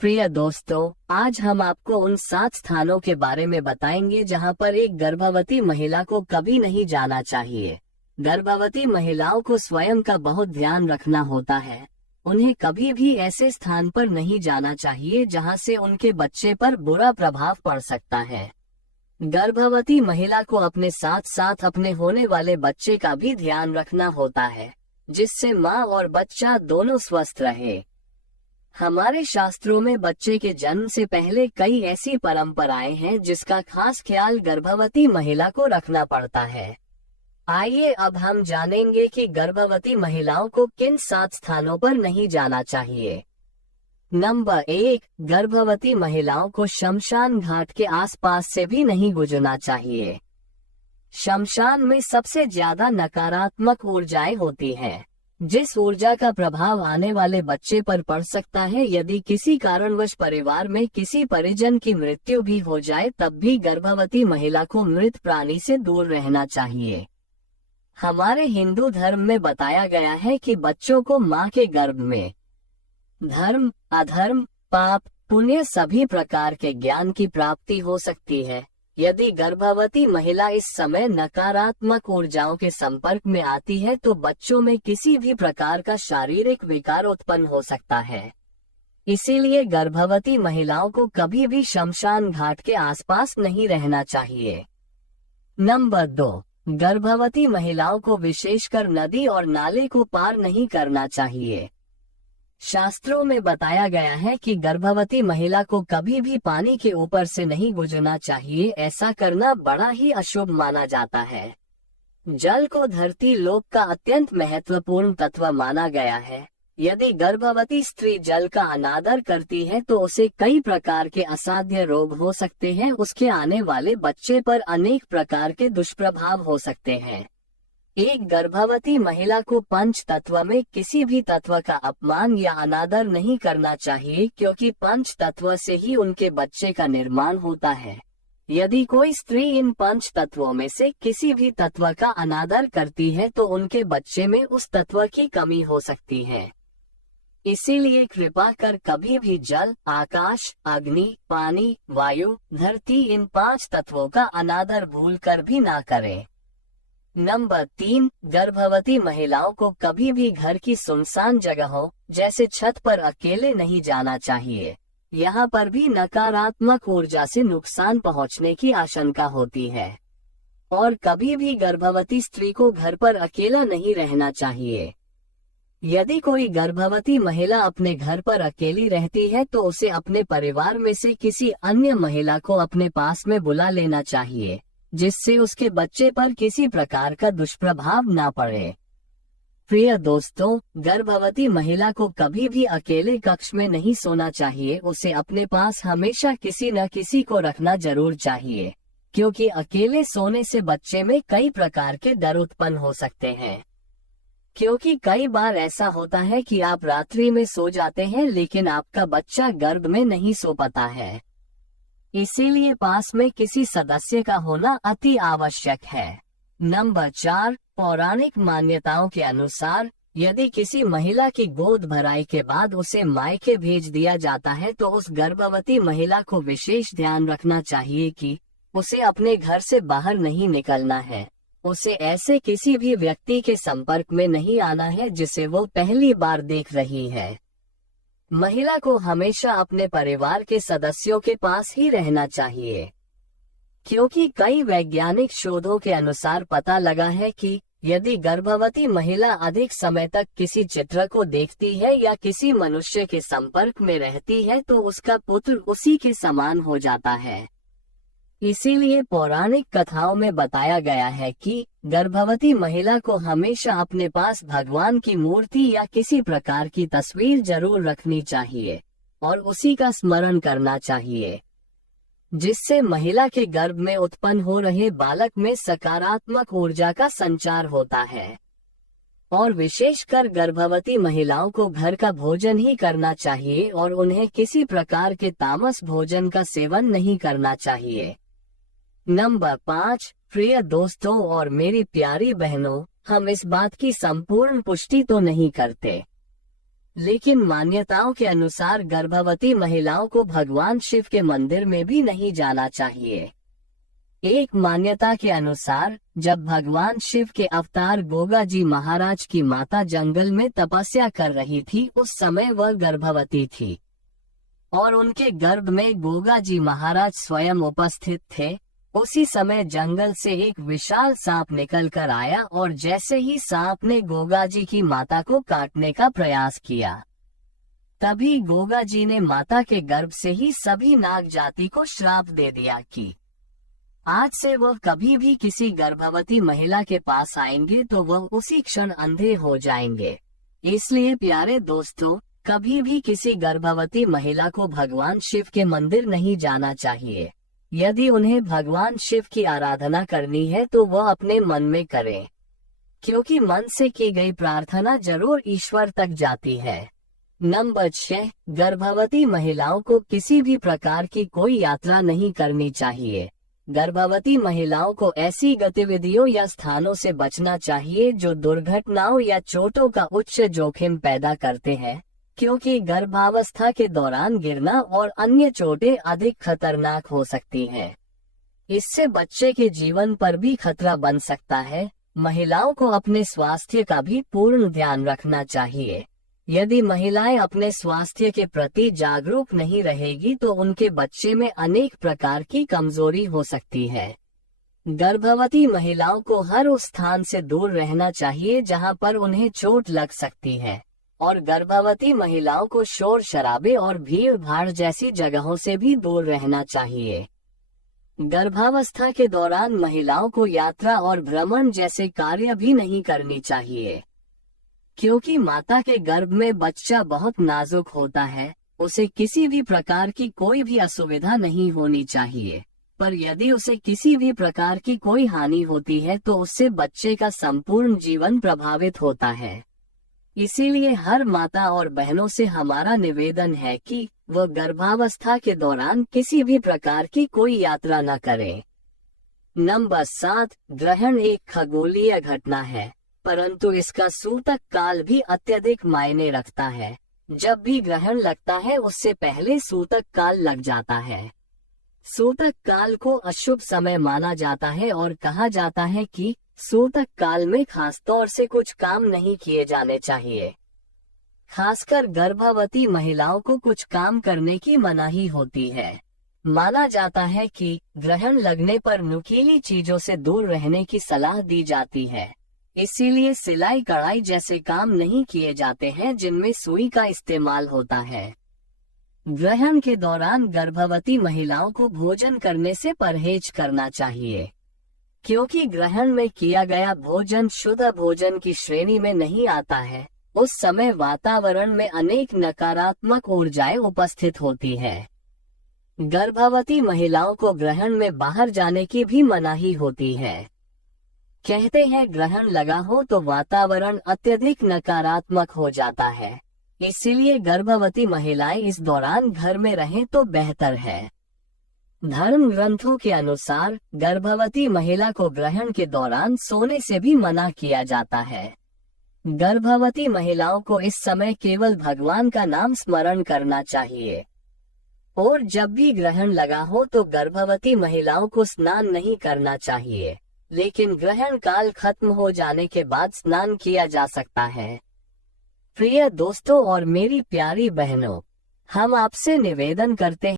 प्रिय दोस्तों, आज हम आपको उन 7 स्थानों के बारे में बताएंगे जहां पर एक गर्भवती महिला को कभी नहीं जाना चाहिए। गर्भवती महिलाओं को स्वयं का बहुत ध्यान रखना होता है। उन्हें कभी भी ऐसे स्थान पर नहीं जाना चाहिए जहां से उनके बच्चे पर बुरा प्रभाव पड़ सकता है। गर्भवती महिला को अपने साथ साथ अपने होने वाले बच्चे का भी ध्यान रखना होता है, जिससे माँ और बच्चा दोनों स्वस्थ रहे। हमारे शास्त्रों में बच्चे के जन्म से पहले कई ऐसी परंपराएं हैं जिसका खास ख्याल गर्भवती महिला को रखना पड़ता है। आइए अब हम जानेंगे कि गर्भवती महिलाओं को किन 7 स्थानों पर नहीं जाना चाहिए। नंबर 1, गर्भवती महिलाओं को शमशान घाट के आसपास से भी नहीं गुजरना चाहिए। शमशान में सबसे ज्यादा नकारात्मक ऊर्जाएं होती हैं, जिस ऊर्जा का प्रभाव आने वाले बच्चे पर पड़ सकता है। यदि किसी कारणवश परिवार में किसी परिजन की मृत्यु भी हो जाए, तब भी गर्भवती महिला को मृत प्राणी से दूर रहना चाहिए। हमारे हिंदू धर्म में बताया गया है कि बच्चों को माँ के गर्भ में धर्म, अधर्म, पाप, पुण्य सभी प्रकार के ज्ञान की प्राप्ति हो सकती है। यदि गर्भवती महिला इस समय नकारात्मक ऊर्जाओं के संपर्क में आती है तो बच्चों में किसी भी प्रकार का शारीरिक विकार उत्पन्न हो सकता है। इसीलिए गर्भवती महिलाओं को कभी भी शमशान घाट के आसपास नहीं रहना चाहिए। नंबर 2, गर्भवती महिलाओं को विशेषकर नदी और नाले को पार नहीं करना चाहिए। शास्त्रों में बताया गया है कि गर्भवती महिला को कभी भी पानी के ऊपर से नहीं गुजरना चाहिए। ऐसा करना बड़ा ही अशुभ माना जाता है। जल को धरती लोक का अत्यंत महत्वपूर्ण तत्व माना गया है। यदि गर्भवती स्त्री जल का अनादर करती है तो उसे कई प्रकार के असाध्य रोग हो सकते हैं। उसके आने वाले बच्चे पर अनेक प्रकार के दुष्प्रभाव हो सकते हैं। एक गर्भवती महिला को पंच तत्व में किसी भी तत्व का अपमान या अनादर नहीं करना चाहिए, क्योंकि पंच तत्व से ही उनके बच्चे का निर्माण होता है। यदि कोई स्त्री इन पंच तत्वों में से किसी भी तत्व का अनादर करती है तो उनके बच्चे में उस तत्व की कमी हो सकती है। इसीलिए कृपा कर कभी भी जल, आकाश, अग्नि, पानी, वायु, धरती इन 5 तत्वों का अनादर भूलकर भी ना करें। नंबर 3, गर्भवती महिलाओं को कभी भी घर की सुनसान जगहों जैसे छत पर अकेले नहीं जाना चाहिए। यहाँ पर भी नकारात्मक ऊर्जा से नुकसान पहुँचने की आशंका होती है। और कभी भी गर्भवती स्त्री को घर पर अकेला नहीं रहना चाहिए। यदि कोई गर्भवती महिला अपने घर पर अकेली रहती है तो उसे अपने परिवार में से किसी अन्य महिला को अपने पास में बुला लेना चाहिए, जिससे उसके बच्चे पर किसी प्रकार का दुष्प्रभाव ना पड़े। प्रिय दोस्तों, गर्भवती महिला को कभी भी अकेले कक्ष में नहीं सोना चाहिए। उसे अपने पास हमेशा किसी न किसी को रखना जरूर चाहिए, क्योंकि अकेले सोने से बच्चे में कई प्रकार के डर उत्पन्न हो सकते हैं। क्योंकि कई बार ऐसा होता है कि आप रात्रि में सो जाते हैं लेकिन आपका बच्चा गर्भ में नहीं सो पाता है। इसीलिए पास में किसी सदस्य का होना अति आवश्यक है। नंबर 4, पौराणिक मान्यताओं के अनुसार यदि किसी महिला की गोद भराई के बाद उसे मायके भेज दिया जाता है तो उस गर्भवती महिला को विशेष ध्यान रखना चाहिए कि उसे अपने घर से बाहर नहीं निकलना है। उसे ऐसे किसी भी व्यक्ति के संपर्क में नहीं आना है जिसे वो पहली बार देख रही है। महिला को हमेशा अपने परिवार के सदस्यों के पास ही रहना चाहिए, क्योंकि कई वैज्ञानिक शोधों के अनुसार पता लगा है कि यदि गर्भवती महिला अधिक समय तक किसी चित्र को देखती है या किसी मनुष्य के संपर्क में रहती है तो उसका पुत्र उसी के समान हो जाता है। इसीलिए पौराणिक कथाओं में बताया गया है कि गर्भवती महिला को हमेशा अपने पास भगवान की मूर्ति या किसी प्रकार की तस्वीर जरूर रखनी चाहिए और उसी का स्मरण करना चाहिए, जिससे महिला के गर्भ में उत्पन्न हो रहे बालक में सकारात्मक ऊर्जा का संचार होता है। और विशेषकर गर्भवती महिलाओं को घर का भोजन ही करना चाहिए और उन्हें किसी प्रकार के तामस भोजन का सेवन नहीं करना चाहिए। नंबर 5, प्रिय दोस्तों और मेरी प्यारी बहनों, हम इस बात की संपूर्ण पुष्टि तो नहीं करते, लेकिन मान्यताओं के अनुसार गर्भवती महिलाओं को भगवान शिव के मंदिर में भी नहीं जाना चाहिए। एक मान्यता के अनुसार जब भगवान शिव के अवतार गोगा जी महाराज की माता जंगल में तपस्या कर रही थी, उस समय वह गर्भवती थी और उनके गर्भ में गोगा जी महाराज स्वयं उपस्थित थे। उसी समय जंगल से एक विशाल सांप निकल कर आया और जैसे ही सांप ने गोगा जी की माता को काटने का प्रयास किया, तभी गोगा जी ने माता के गर्भ से ही सभी नाग जाति को श्राप दे दिया कि आज से वह कभी भी किसी गर्भवती महिला के पास आएंगे तो वह उसी क्षण अंधे हो जाएंगे। इसलिए प्यारे दोस्तों, कभी भी किसी गर्भवती महिला को भगवान शिव के मंदिर नहीं जाना चाहिए। यदि उन्हें भगवान शिव की आराधना करनी है तो वह अपने मन में करें, क्योंकि मन से की गई प्रार्थना जरूर ईश्वर तक जाती है। नंबर 6, गर्भवती महिलाओं को किसी भी प्रकार की कोई यात्रा नहीं करनी चाहिए। गर्भवती महिलाओं को ऐसी गतिविधियों या स्थानों से बचना चाहिए जो दुर्घटनाओं या चोटों का उच्च जोखिम पैदा करते हैं, क्योंकि गर्भावस्था के दौरान गिरना और अन्य चोटें अधिक खतरनाक हो सकती हैं। इससे बच्चे के जीवन पर भी खतरा बन सकता है। महिलाओं को अपने स्वास्थ्य का भी पूर्ण ध्यान रखना चाहिए। यदि महिलाएं अपने स्वास्थ्य के प्रति जागरूक नहीं रहेगी तो उनके बच्चे में अनेक प्रकार की कमजोरी हो सकती है। गर्भवती महिलाओं को हर उस स्थान से दूर रहना चाहिए जहां पर उन्हें चोट लग सकती है, और गर्भवती महिलाओं को शोर शराबे और भीड़ भाड़ जैसी जगहों से भी दूर रहना चाहिए। गर्भावस्था के दौरान महिलाओं को यात्रा और भ्रमण जैसे कार्य भी नहीं करनी चाहिए, क्योंकि माता के गर्भ में बच्चा बहुत नाजुक होता है। उसे किसी भी प्रकार की कोई भी असुविधा नहीं होनी चाहिए, पर यदि उसे किसी भी प्रकार की कोई हानि होती है तो उससे बच्चे का संपूर्ण जीवन प्रभावित होता है। इसीलिए हर माता और बहनों से हमारा निवेदन है कि वह गर्भावस्था के दौरान किसी भी प्रकार की कोई यात्रा न करें। नंबर 7, ग्रहण एक खगोलीय घटना है, परंतु इसका सूतक काल भी अत्यधिक मायने रखता है। जब भी ग्रहण लगता है उससे पहले सूतक काल लग जाता है। सूतक काल को अशुभ समय माना जाता है और कहा जाता है कि सूतक काल में खास तौर से कुछ काम नहीं किए जाने चाहिए। खासकर गर्भवती महिलाओं को कुछ काम करने की मनाही होती है। माना जाता है कि ग्रहण लगने पर नुकीली चीजों से दूर रहने की सलाह दी जाती है। इसीलिए सिलाई कढ़ाई जैसे काम नहीं किए जाते हैं जिनमें सुई का इस्तेमाल होता है। ग्रहण के दौरान गर्भवती महिलाओं को भोजन करने से परहेज करना चाहिए, क्योंकि ग्रहण में किया गया भोजन शुद्ध भोजन की श्रेणी में नहीं आता है। उस समय वातावरण में अनेक नकारात्मक ऊर्जाएं उपस्थित होती है। गर्भवती महिलाओं को ग्रहण में बाहर जाने की भी मनाही होती है। कहते हैं ग्रहण लगा हो तो वातावरण अत्यधिक नकारात्मक हो जाता है, इसीलिए गर्भवती महिलाएं इस दौरान घर में रहें तो बेहतर है। धर्म ग्रंथों के अनुसार गर्भवती महिला को ग्रहण के दौरान सोने से भी मना किया जाता है। गर्भवती महिलाओं को इस समय केवल भगवान का नाम स्मरण करना चाहिए, और जब भी ग्रहण लगा हो तो गर्भवती महिलाओं को स्नान नहीं करना चाहिए, लेकिन ग्रहण काल खत्म हो जाने के बाद स्नान किया जा सकता है। प्रिय दोस्तों और मेरी प्यारी बहनों, हम आपसे निवेदन करते हैं